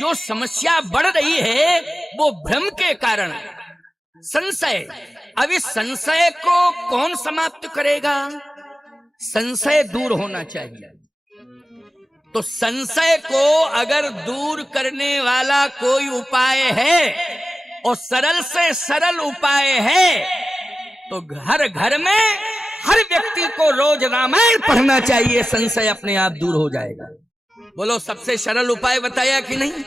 जो समस्या बढ़ रही है वो भ्रम के कारण, संशय। अब इस संशय को कौन समाप्त करेगा? संशय दूर होना चाहिए। तो संशय को अगर दूर करने वाला कोई उपाय है और सरल से सरल उपाय है तो घर घर में हर व्यक्ति को रोज रामायण पढ़ना चाहिए, संशय अपने आप दूर हो जाएगा। बोलो, सबसे सरल उपाय बताया कि नहीं?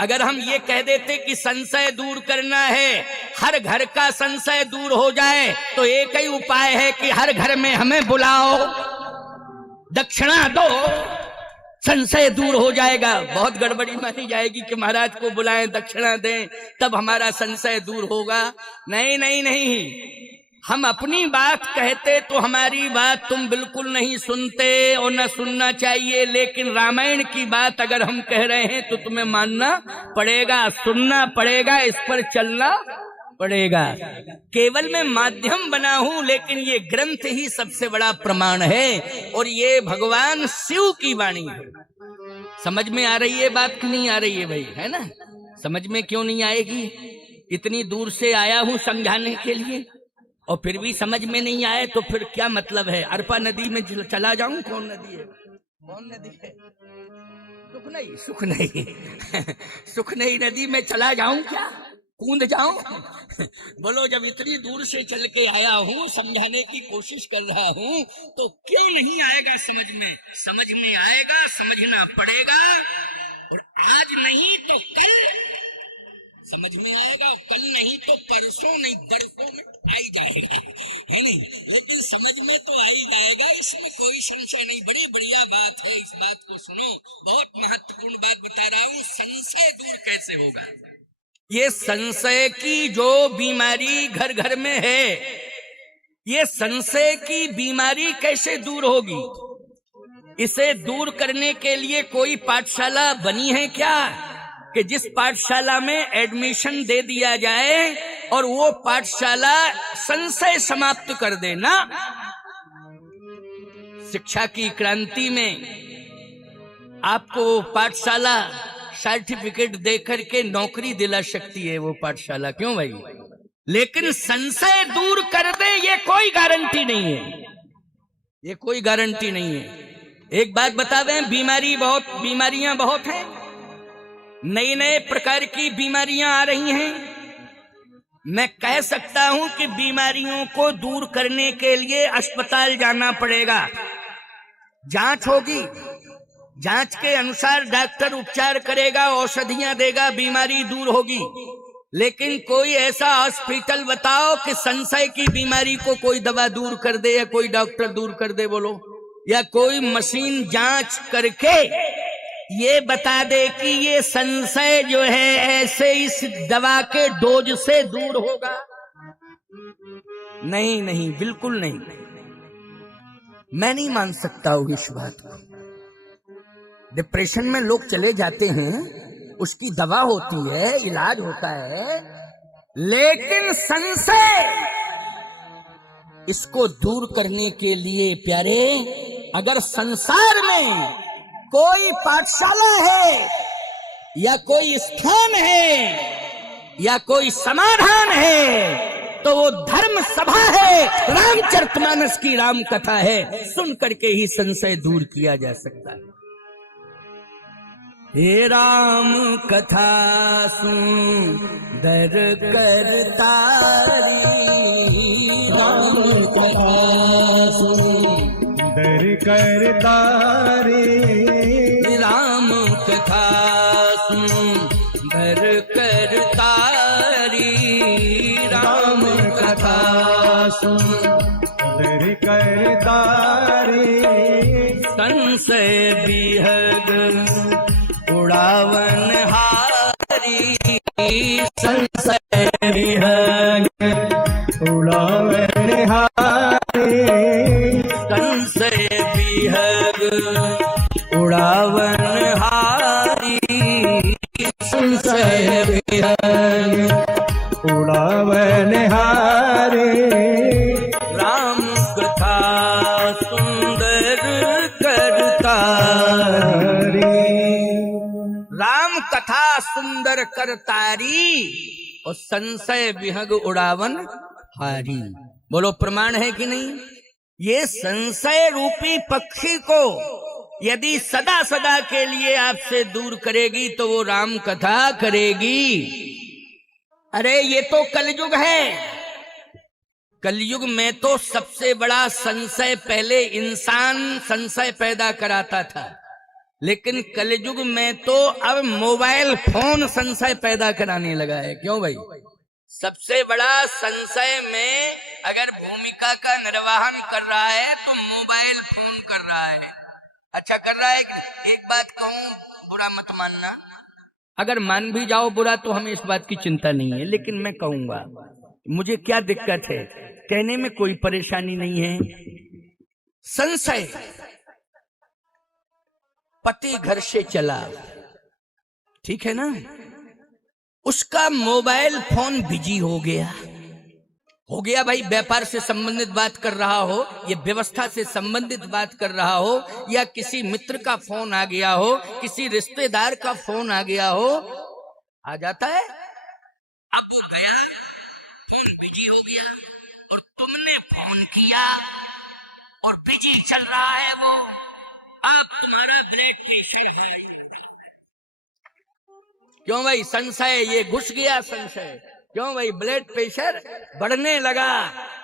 अगर हम ये कह देते कि संशय दूर करना है, हर घर का संशय दूर हो जाए, तो एक ही उपाय है कि हर घर में हमें बुलाओ, दक्षिणा दो, संशय दूर हो जाएगा। बहुत गड़बड़ी मानी जाएगी कि महाराज को बुलाएं, दक्षिणा दें, तब हमारा संशय दूर होगा। नहीं नहीं नहीं, हम अपनी बात कहते तो हमारी बात तुम बिल्कुल नहीं सुनते और न सुनना चाहिए, लेकिन रामायण की बात अगर हम कह रहे हैं तो तुम्हें मानना पड़ेगा, सुनना पड़ेगा, इस पर चलना पड़ेगा। केवल मैं माध्यम बना हूं, लेकिन ये ग्रंथ ही सबसे बड़ा प्रमाण है और ये भगवान शिव की वाणी है। समझ में आ रही है बात कि नहीं आ रही है भाई? है ना? समझ में क्यों नहीं आएगी? इतनी दूर से आया हूं समझाने के लिए और फिर भी समझ में नहीं आए तो फिर क्या मतलब है? अरपा नदी में चला जाऊं? कौन नदी है? कौन नदी है? सुख नहीं, सुख नहीं सुख नहीं नदी में चला जाऊं क्या? कूद जाऊं? बोलो, जब इतनी दूर से चल के आया हूं, समझाने की कोशिश कर रहा हूं, तो क्यों नहीं आएगा समझ में? समझ में आएगा, समझना पड़ेगा, और आज नहीं तो कल समझ में आएगा, और कल नहीं तो परसों नहीं बरसों में आ ही जाएगा, है नहीं? लेकिन समझ में तो आ ही जाएगा, इसमें कोई संशय नहीं। बड़ी बढ़िया बात है, इस बात को सुनो, बहुत महत्वपूर्ण बात बता रहा हूँ। संशय दूर कैसे होगा? ये संशय की जो बीमारी घर घर में है, ये संशय की बीमारी कैसे दूर होगी? इसे दूर करने के लिए कोई पाठशाला बनी है क्या कि जिस पाठशाला में एडमिशन दे दिया जाए और वो पाठशाला संशय समाप्त कर देना? शिक्षा की क्रांति में आपको पाठशाला सर्टिफिकेट देकर के नौकरी दिला सकती है वो पाठशाला, क्यों भाई? लेकिन संशय दूर कर दे ये कोई गारंटी नहीं है, ये कोई गारंटी नहीं है। एक बात बता दें, बीमारियां बहुत हैं, नए नए प्रकार की बीमारियां आ रही हैं। मैं कह सकता हूं कि बीमारियों को दूर करने के लिए अस्पताल जाना पड़ेगा, जांच होगी, जांच के अनुसार डॉक्टर उपचार करेगा, औषधियां देगा, बीमारी दूर होगी। लेकिन कोई ऐसा हॉस्पिटल बताओ कि संशय की बीमारी को कोई दवा दूर कर दे या कोई डॉक्टर दूर कर दे, बोलो? या कोई मशीन जांच करके ये बता दे कि ये संशय जो है ऐसे इस दवा के डोज से दूर होगा? नहीं नहीं, बिल्कुल नहीं। मैं नहीं मान सकता हूं इस बात को। डिप्रेशन में लोग चले जाते हैं, उसकी दवा होती है, इलाज होता है, लेकिन संशय इसको दूर करने के लिए प्यारे, अगर संसार में कोई पाठशाला है या कोई स्थान है या कोई समाधान है तो वो धर्म सभा है, रामचरितमानस की राम कथा है। सुन करके ही संशय दूर किया जा सकता है। हे राम कथा सुंदर करतारी, राम कथा सुंदर करतारी, राम कथा सुंदर करतारी, राम कथा सुंदर करतारी, संशय विहग उड़ावन हारी, संशय विहग उड़ावन हारी, संशय विहग उड़ावन हारी, संशय विहग उड़ावन हारी, राम कथा सुंदर करतारी। राम कथा सुंदर कर तारी और संशय विहग उड़ावन हारी। बोलो प्रमाण है कि नहीं? ये संशय रूपी पक्षी को यदि सदा सदा के लिए आपसे दूर करेगी तो वो राम कथा करेगी। अरे ये तो कलयुग है। कलयुग में तो सबसे बड़ा संशय, पहले इंसान संशय पैदा कराता था, लेकिन कलयुग में तो अब मोबाइल फोन संशय पैदा कराने लगा है। क्यों भाई? सबसे बड़ा संशय में अगर भूमिका का निर्वहन कर रहा है तो मोबाइल फोन कर रहा है। अच्छा कर रहा है। एक बात कहूं, बुरा मत मानना, अगर मान भी जाओ बुरा तो हमें इस बात की चिंता नहीं है, लेकिन मैं कहूंगा मुझे क्या दिक्कत है, कहने में कोई परेशानी नहीं है। संशय, पति घर से चला, ठीक है ना, उसका मोबाइल फोन बिजी हो गया भाई, व्यापार से संबंधित बात कर रहा हो, ये व्यवस्था से संबंधित बात कर रहा हो, या किसी मित्र का फोन आ गया हो, किसी रिश्तेदार का फोन आ गया हो, आ जाता है। अब वो गया, फोन बिजी हो गया और तुमने फोन किया और बिजी चल रहा है वो, अब तुम्हारा ब्लड प्रेशर। क्यों भाई? संशय, ये घुस गया संशय। क्यों भाई? ब्लड प्रेशर बढ़ने लगा,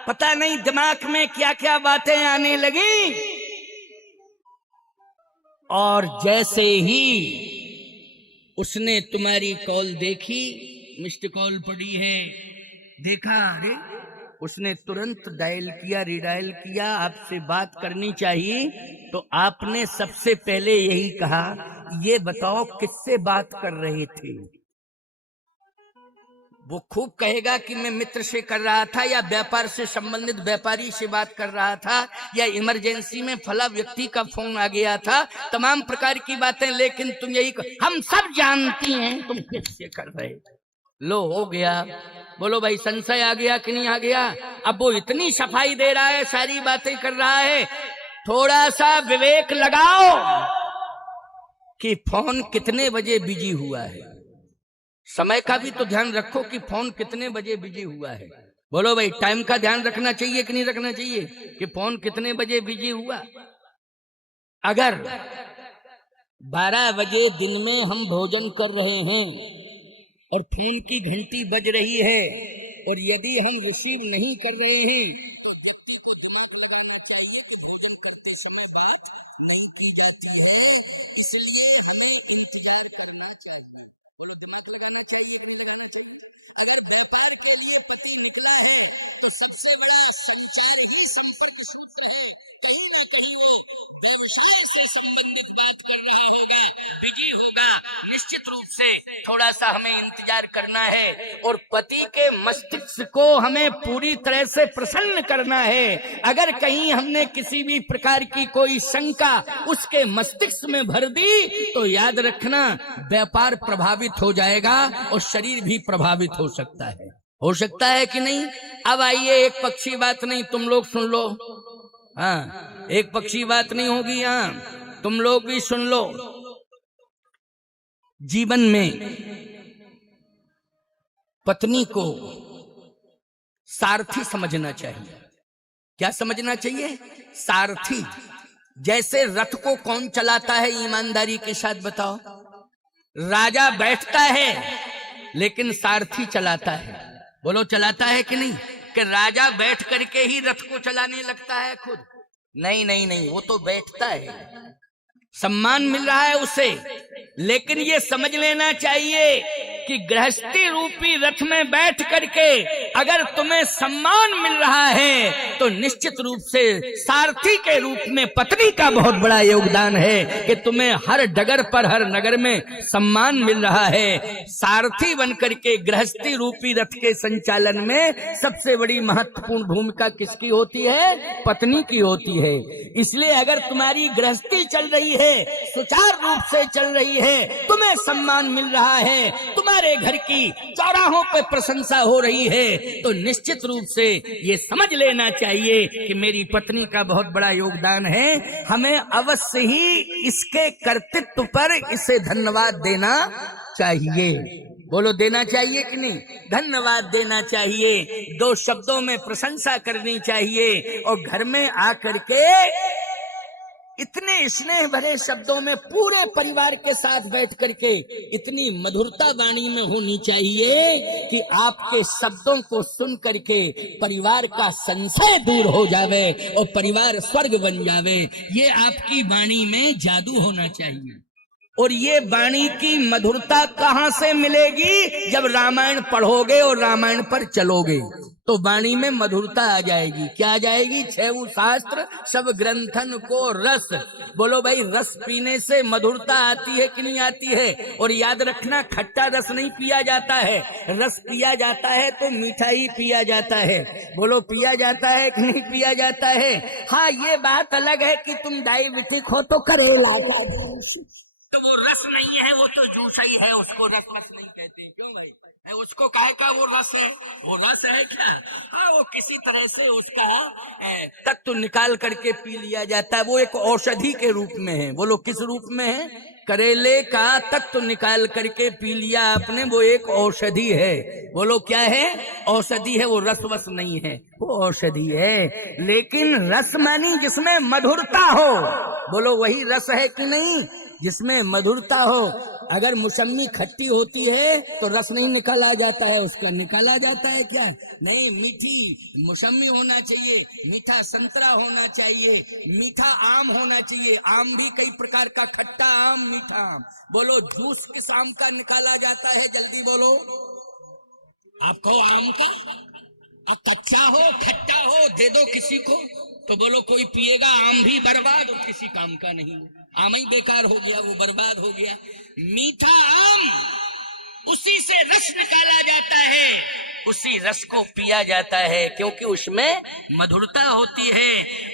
पता नहीं दिमाग में क्या क्या बातें आने लगी। और जैसे ही उसने तुम्हारी कॉल देखी, मिस्ड कॉल पड़ी है, देखा, अरे उसने तुरंत डायल किया, रिडायल किया, आपसे बात करनी चाहिए, तो आपने सबसे पहले यही कहा, ये बताओ किससे बात कर रहे थे? वो खूब कहेगा कि मैं मित्र से कर रहा था, या व्यापार से संबंधित व्यापारी से बात कर रहा था, या इमरजेंसी में फला व्यक्ति का फोन आ गया था, तमाम प्रकार की बातें। लेकिन तुम यही हम सब जानती हैं तुम किससे कर रहे। लो हो गया। बोलो भाई, संशय आ गया कि नहीं आ गया? अब वो इतनी सफाई दे रहा है, सारी बातें कर रहा है, थोड़ा सा विवेक लगाओ कि फोन कितने बजे बिजी हुआ है। समय का भी तो ध्यान रखो कि फोन कितने बजे बिजी हुआ है। बोलो भाई, टाइम का ध्यान रखना चाहिए कि नहीं रखना चाहिए, कि फोन कितने बजे बिजी हुआ। अगर 12 बजे दिन में हम भोजन कर रहे हैं और फोन की घंटी बज रही है, और यदि हम रिसीव नहीं कर रहे हैं, बिजी होगा, निश्चित रूप से थोड़ा सा हमें इंतजार करना है, और पति के मस्तिष्क को हमें पूरी तरह से प्रसन्न करना है। अगर कहीं हमने किसी भी प्रकार की कोई शंका उसके मस्तिष्क में भर दी तो याद रखना, व्यापार प्रभावित हो जाएगा और शरीर भी प्रभावित हो सकता है। हो सकता है कि नहीं? अब आइए, एक पक्षी बात नहीं, तुम लोग सुन लो। हाँ, एक पक्षी बात नहीं होगी, हाँ तुम लोग भी सुन लो। जीवन में पत्नी को सारथी समझना चाहिए। क्या समझना चाहिए? सारथी। जैसे रथ को कौन चलाता है, ईमानदारी के साथ बताओ? राजा बैठता है लेकिन सारथी चलाता है। बोलो, चलाता है कि नहीं? कि राजा बैठ करके ही रथ को चलाने लगता है खुद? नहीं नहीं नहीं, वो तो बैठता है, सम्मान मिल रहा है उसे। लेकिन ये समझ लेना चाहिए कि गृहस्थी रूपी रथ में बैठ करके अगर तुम्हें सम्मान मिल रहा है तो निश्चित रूप से सारथी के रूप में पत्नी का बहुत बड़ा योगदान है कि तुम्हें हर डगर पर, हर नगर में सम्मान मिल रहा है। सारथी बनकर के गृहस्थी रूपी रथ के संचालन में सबसे बड़ी महत्वपूर्ण भूमिका किसकी होती है? पत्नी की होती है। इसलिए अगर तुम्हारी गृहस्थी चल रही है, सुचारू रूप से चल रही है, तुम्हें सम्मान मिल रहा है, तुम्हारे घर की चौराहों पे प्रशंसा हो रही है, तो निश्चित रूप से ये समझ लेना चाहिए कि मेरी पत्नी का बहुत बड़ा योगदान है। हमें अवश्य ही इसके कर्तृत्व पर इसे धन्यवाद देना चाहिए। बोलो देना चाहिए कि नहीं? धन्यवाद देना चाहिए, दो शब्दों में प्रशंसा करनी चाहिए, और घर में आकर के इतने स्नेह भरे शब्दों में पूरे परिवार के साथ बैठ करके इतनी मधुरता वाणी में होनी चाहिए कि आपके शब्दों को सुन करके परिवार का संशय दूर हो जावे और परिवार स्वर्ग बन जावे। ये आपकी वाणी में जादू होना चाहिए। और ये वाणी की मधुरता कहाँ से मिलेगी? जब रामायण पढ़ोगे और रामायण पर चलोगे तो वाणी में मधुरता आ जाएगी। क्या आ जाएगी? 6 शास्त्र सब ग्रंथन को रस। बोलो भाई, रस पीने से मधुरता आती है कि नहीं आती है? और याद रखना, खट्टा रस नहीं पिया जाता है, रस पिया जाता है तो मीठा ही पिया जाता है। बोलो पिया जाता है कि नहीं पिया जाता है? हाँ, ये बात अलग है कि तुम डायबिटिक हो तो करेला तो वो रस नहीं है, वो तो जूस ही है, उसको रस नहीं कहते। क्यों भाई? उसको काहे का वो रस है? वो रस है क्या? हाँ, वो किसी तरह से उसका तत्व निकाल करके पी लिया जाता है। वो एक औषधि के रूप में है। बोलो किस रूप में है? करेले का तत्व निकाल करके पी लिया आपने, वो एक औषधि है। बोलो क्या है? औषधि है, वो रस वस नहीं है, वो औषधि है। लेकिन रस मानी जिसमें मधुरता हो। बोलो वही रस है कि नहीं? जिसमें मधुरता हो। अगर मौसमी खट्टी होती है तो रस नहीं निकाला जाता है, उसका निकाला जाता है क्या? नहीं, मीठी मौसमी होना चाहिए, मीठा संतरा होना चाहिए, मीठा आम होना चाहिए। आम भी कई प्रकार का, खट्टा आम, मीठा आम। बोलो जूस किस आम का निकाला जाता है? जल्दी बोलो। आपको आम का? अब कच्चा हो खट्टा हो दे दो किसी को तो बोलो कोई पिएगा। आम भी बर्बाद और किसी काम का नहीं, आम ही बेकार हो गया, वो बर्बाद हो गया। मीठा आम, उसी से रस निकाला जाता है, उसी रस को पिया जाता है, क्योंकि उसमें मधुरता होती है।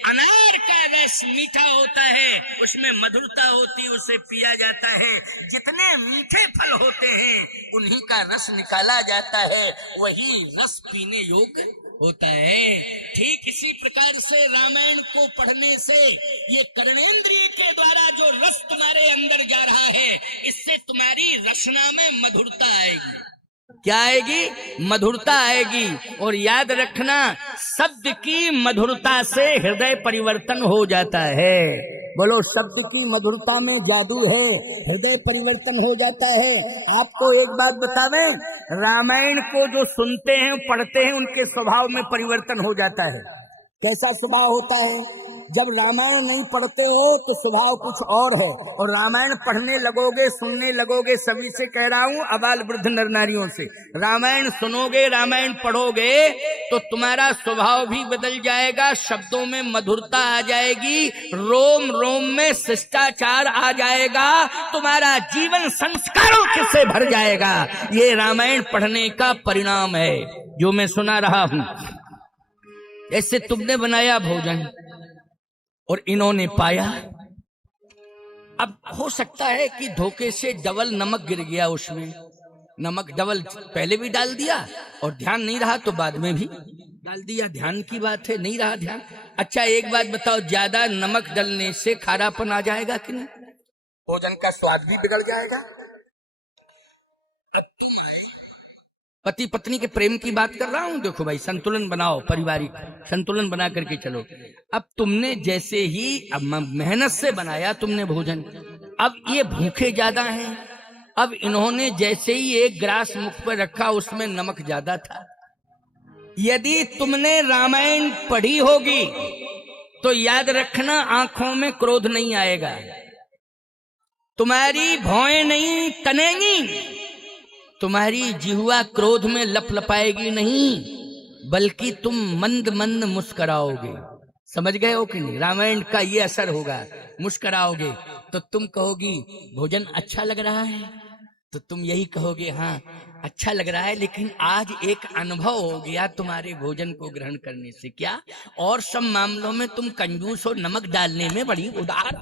अनार का रस मीठा होता है, उसमें मधुरता होती है, उसे पिया जाता है। जितने मीठे फल होते हैं उन्हीं का रस निकाला जाता है, वही रस पीने योग्य होता है। ठीक इसी प्रकार से रामायण को पढ़ने से ये कर्णेंद्रिय के द्वारा जो रस तुम्हारे अंदर जा रहा है, इससे तुम्हारी रचना में मधुरता आएगी। क्या आएगी? मधुरता आएगी। और याद रखना, शब्द की मधुरता से हृदय परिवर्तन हो जाता है। बोलो शब्द की मधुरता में जादू है, हृदय परिवर्तन हो जाता है। आपको एक बात बतावें, रामायण को जो सुनते हैं पढ़ते हैं उनके स्वभाव में परिवर्तन हो जाता है। कैसा स्वभाव होता है? जब रामायण नहीं पढ़ते हो तो स्वभाव कुछ और है, और रामायण पढ़ने लगोगे, सुनने लगोगे, सभी से कह रहा हूँ, अबाल वृद्ध नर नारियों से, रामायण सुनोगे, रामायण पढ़ोगे तो तुम्हारा स्वभाव भी बदल जाएगा, शब्दों में मधुरता आ जाएगी, रोम रोम में शिष्टाचार आ जाएगा, तुम्हारा जीवन संस्कारों से भर जाएगा। ये रामायण पढ़ने का परिणाम है जो मैं सुना रहा हूं। ऐसे तुमने बनाया भोजन और इन्होंने पाया। अब हो सकता है कि धोखे से डबल नमक गिर गया, उसमें नमक डबल पहले भी डाल दिया और ध्यान नहीं रहा तो बाद में भी डाल दिया। ध्यान की बात है, नहीं रहा ध्यान। अच्छा एक बात बताओ, ज्यादा नमक डालने से खारापन आ जाएगा कि नहीं? भोजन का स्वाद भी बिगड़ जाएगा। पति पत्नी के प्रेम की बात कर रहा हूं। देखो भाई, संतुलन बनाओ, पारिवारिक संतुलन बना करके चलो। अब तुमने जैसे ही अब मेहनत से बनाया तुमने भोजन, अब ये भूखे ज्यादा हैं, अब इन्होंने जैसे ही एक ग्रास मुख पर रखा उसमें नमक ज्यादा था। यदि तुमने रामायण पढ़ी होगी तो याद रखना, आंखों में क्रोध नहीं आएगा, तुम्हारी भौएं नहीं तनेंगी, तुम्हारी जिह्वा क्रोध में लपलपाएगी नहीं, बल्कि तुम मंद मंद मुस्कुराओगे। समझ गए हो कि नहीं? रामायण का ये असर होगा, मुस्कुराओगे तो तुम कहोगी भोजन अच्छा लग रहा है, तो तुम यही कहोगे हाँ अच्छा लग रहा है, लेकिन आज एक अनुभव हो गया तुम्हारे भोजन को ग्रहण करने से। क्या? और सब मामलों में तुम कंजूस और नमक डालने में बड़ी उदार।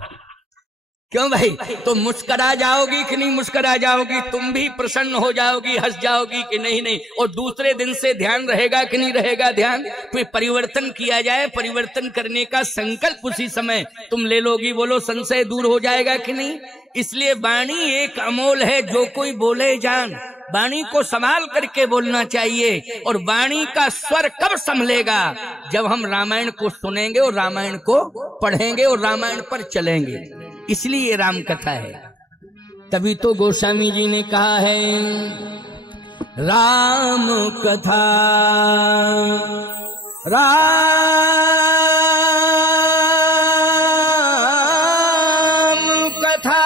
क्यों भाई? तो मुस्कुरा जाओगी कि नहीं मुस्कुरा जाओगी? तुम भी प्रसन्न हो जाओगी, हंस जाओगी कि नहीं? नहीं। और दूसरे दिन से ध्यान रहेगा कि नहीं रहेगा? ध्यान। फिर परिवर्तन किया जाए, परिवर्तन करने का संकल्प उसी समय तुम ले लोगी। बोलो संशय दूर हो जाएगा कि नहीं? इसलिए वाणी एक अमोल है, जो कोई बोले जान। वाणी को संभाल करके बोलना चाहिए। और वाणी का स्वर कब संभलेगा? जब हम रामायण को सुनेंगे और रामायण को पढ़ेंगे और रामायण पर चलेंगे। इसलिए ये राम कथा है। तभी तो गोस्वामी जी ने कहा है राम कथा राम कथा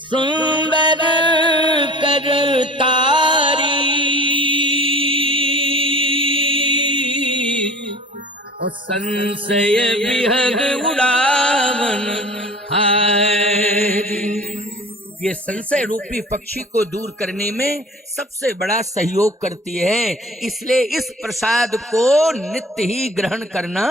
सुंदर करतारी और संशय विहग उड़ावन हारी। ये संशय रूपी पक्षी को दूर करने में सबसे बड़ा सहयोग करती है। इसलिए इस प्रसाद को नित्य ही ग्रहण करना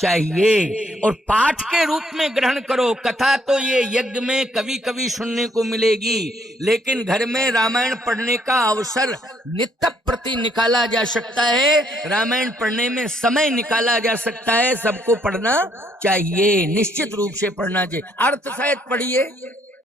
चाहिए और पाठ के रूप में ग्रहण करो। कथा तो ये यज्ञ में कभी कभी सुनने को मिलेगी, लेकिन घर में रामायण पढ़ने का अवसर नित्य प्रति निकाला जा सकता है। रामायण पढ़ने में समय निकाला जा सकता है। सबको पढ़ना चाहिए, निश्चित रूप से पढ़ना चाहिए। अर्थ सहित पढ़िए।